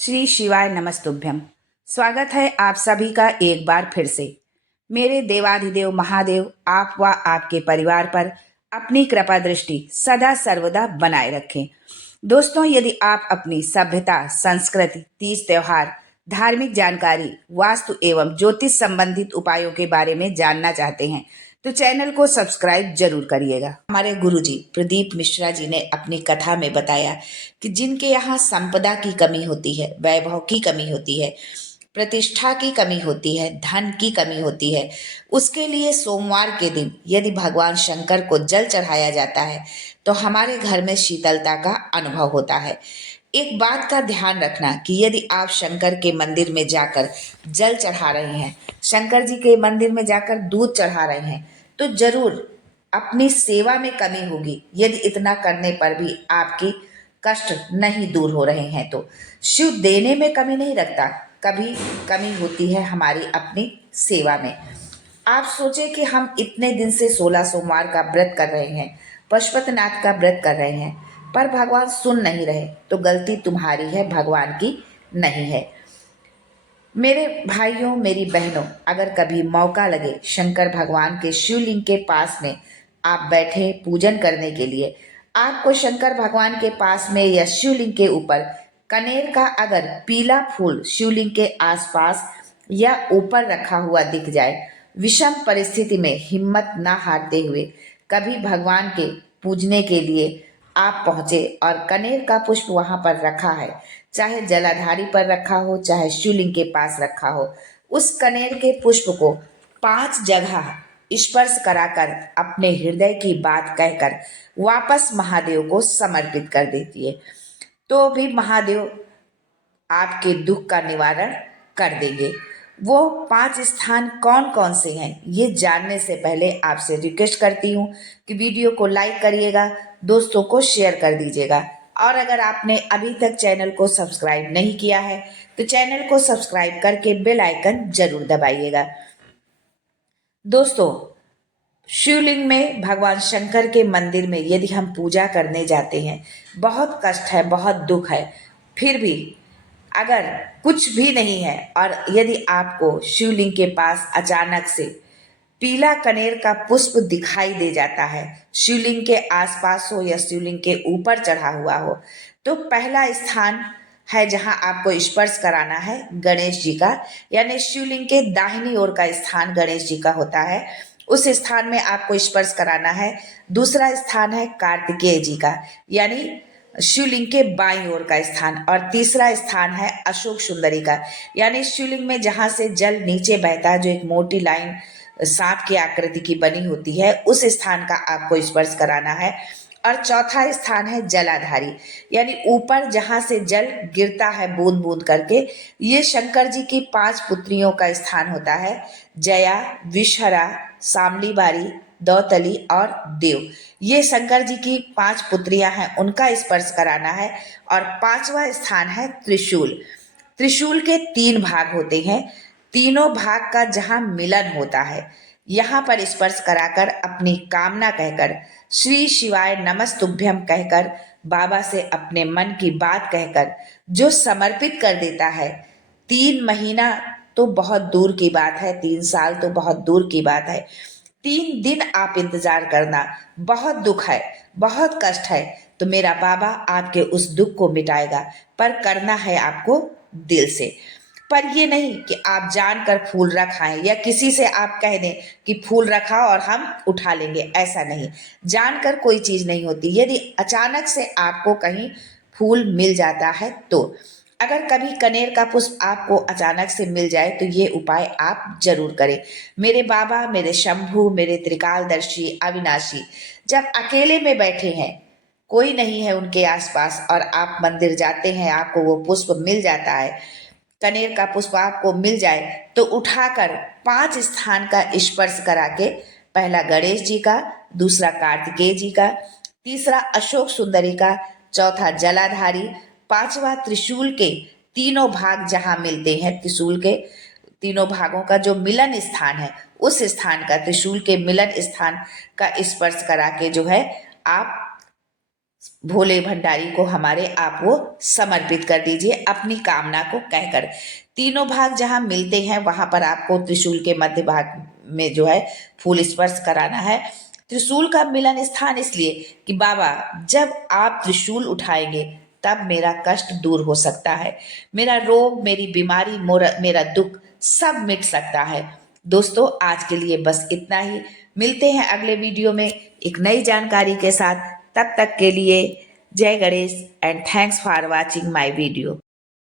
श्री शिवाय नमस्तुभ्यम। स्वागत है आप सभी का एक बार फिर से। मेरे देवाधिदेव महादेव आप व आपके परिवार पर अपनी कृपा दृष्टि सदा सर्वदा बनाए रखें। दोस्तों, यदि आप अपनी सभ्यता, संस्कृति, तीज त्योहार, धार्मिक जानकारी, वास्तु एवं ज्योतिष संबंधित उपायों के बारे में जानना चाहते हैं तो चैनल को सब्सक्राइब जरूर करिएगा। हमारे गुरुजी प्रदीप मिश्रा जी ने अपनी कथा में बताया कि जिनके यहाँ संपदा की कमी होती है, वैभव की कमी होती है, प्रतिष्ठा की कमी होती है, धन की कमी होती है, उसके लिए सोमवार के दिन यदि भगवान शंकर को जल चढ़ाया जाता है तो हमारे घर में शीतलता का अनुभव होता है। एक बात का ध्यान रखना कि यदि आप शंकर के मंदिर में जाकर जल चढ़ा रहे हैं, शंकर जी के मंदिर में जाकर दूध चढ़ा रहे हैं, तो जरूर अपनी सेवा में कमी होगी। यदि इतना करने पर भी आपकी कष्ट नहीं दूर हो रहे हैं तो शिव देने में कमी नहीं रखता, कभी कमी होती है हमारी अपनी सेवा में। आप सोचे कि हम इतने दिन से 16 सोमवार का व्रत कर रहे हैं, पशुपतिनाथ का व्रत कर रहे हैं, पर भगवान सुन नहीं रहे, तो गलती तुम्हारी है, भगवान की नहीं है। मेरे भाइयों, मेरी बहनों, अगर कभी मौका लगे शंकर भगवान के शिवलिंग के पास में आप बैठे पूजन करने के लिए, आपको शंकर भगवान के पास में या शिवलिंग के ऊपर कनेर का अगर पीला फूल शिवलिंग के आसपास या ऊपर रखा हुआ दिख जाए, विषम परिस्थिति में हिम्मत ना हारते हुए कभी भगवान के पूजने के लिए आप पहुंचे और कनेर का पुष्प वहां पर रखा है, चाहे जलाधारी पर रखा हो, चाहे शिवलिंग के पास रखा हो, उस कनेर के पुष्प को 5 जगह स्पर्श कराकर अपने हृदय की बात कहकर वापस महादेव को समर्पित कर दीजिए, तो भी महादेव आपके दुख का निवारण कर देंगे। वो 5 स्थान कौन कौन से हैं, ये जानने से पहले आपसे रिक्वेस्ट करती हूँ कि वीडियो को लाइक करिएगा, दोस्तों को शेयर कर दीजिएगा, और अगर आपने अभी तक चैनल को सब्सक्राइब नहीं किया है तो चैनल को सब्सक्राइब करके बेल आइकन जरूर दबाइएगा। दोस्तों, शिवलिंग में भगवान शंकर के मंदिर में यदि हम पूजा करने जाते हैं, बहुत कष्ट है, बहुत दुख है, फिर भी अगर कुछ भी नहीं है और यदि आपको शिवलिंग के पास अचानक से पीला कनेर का पुष्प दिखाई दे जाता है, शिवलिंग के आसपास हो या शिवलिंग के ऊपर चढ़ा हुआ हो, तो पहला स्थान है जहां आपको स्पर्श कराना है गणेश जी का, यानी शिवलिंग के दाहिनी ओर का स्थान गणेश जी का होता है, उस स्थान में आपको स्पर्श कराना है। दूसरा स्थान है कार्तिकेय जी का, यानी शिवलिंग के बाईं ओर का स्थान, और तीसरा स्थान है अशोक सुंदरी का, यानी शिवलिंग में जहां से जल नीचे बहता है, जो एक मोटी लाइन सांप की आकृति की बनी होती है, उस स्थान का आपको स्पर्श कराना है। और चौथा स्थान है जलाधारी, यानी ऊपर जहां से जल गिरता है बूंद बूंद करके, ये शंकर जी की 5 पुत्रियों का स्थान होता है, जया, विषहरा, सामली बारी, दौतली और देव। ये शंकर जी की 5 पुत्रियां हैं, उनका स्पर्श कराना है। और 5वां स्थान है त्रिशूल। त्रिशूल के 3 भाग होते हैं, तीनों भाग का जहां मिलन होता है, यहाँ पर स्पर्श कराकर अपनी कामना कहकर श्री शिवाय नमस्तुभ्यम कहकर बाबा से अपने मन की बात कहकर जो समर्पित कर देता है, 3 महीना तो बहुत दूर की बात है, 3 साल तो बहुत दूर की बात है, 3 दिन आप इंतजार करना। बहुत दुख है, बहुत कष्ट है, तो मेरा बाबा आपके उस दुख को मिटाएगा, पर करना है आपको दिल से। पर ये नहीं कि आप जानकर फूल रखाएं या किसी से आप कह दें कि फूल रखाओ और हम उठा लेंगे, ऐसा नहीं। जानकर कोई चीज नहीं होती। यदि अचानक से आपको कहीं फूल मिल जाता है तो, अगर कभी कनेर का पुष्प आपको अचानक से मिल जाए तो ये उपाय आप जरूर करें। मेरे बाबा, मेरे शंभू, मेरे त्रिकालदर्शी अविनाशी जब अकेले में बैठे हैं, कोई नहीं है उनके आसपास, और आप मंदिर जाते हैं, आपको वो पुष्प मिल जाता है, कनेर का पुष्प आपको मिल जाए, तो उठाकर 5 स्थान का स्पर्श करा के, पहला गणेश जी का, दूसरा कार्तिकेय जी का, तीसरा अशोक सुंदरी का, चौथा जलाधारी, 5वां त्रिशूल के तीनों भाग जहां मिलते हैं, त्रिशूल के तीनों भागों का जो मिलन स्थान है, उस स्थान का, त्रिशूल के मिलन स्थान का स्पर्श करा के जो है आप भोले भंडारी को हमारे आप वो समर्पित कर दीजिए अपनी कामना को कहकर। तीनों भाग जहां मिलते हैं वहां पर आपको त्रिशूल के मध्य भाग में जो है फूल स्पर्श कराना है। त्रिशूल का मिलन स्थान इसलिए कि बाबा जब आप त्रिशूल उठाएंगे तब मेरा कष्ट दूर हो सकता है, मेरा रोग, मेरी बीमारी, मेरा दुख सब मिट सकता है। दोस्तों आज के लिए बस इतना ही। मिलते हैं अगले वीडियो में एक नई जानकारी के साथ। तब तक के लिए जय Ganesh and thanks for watching my video.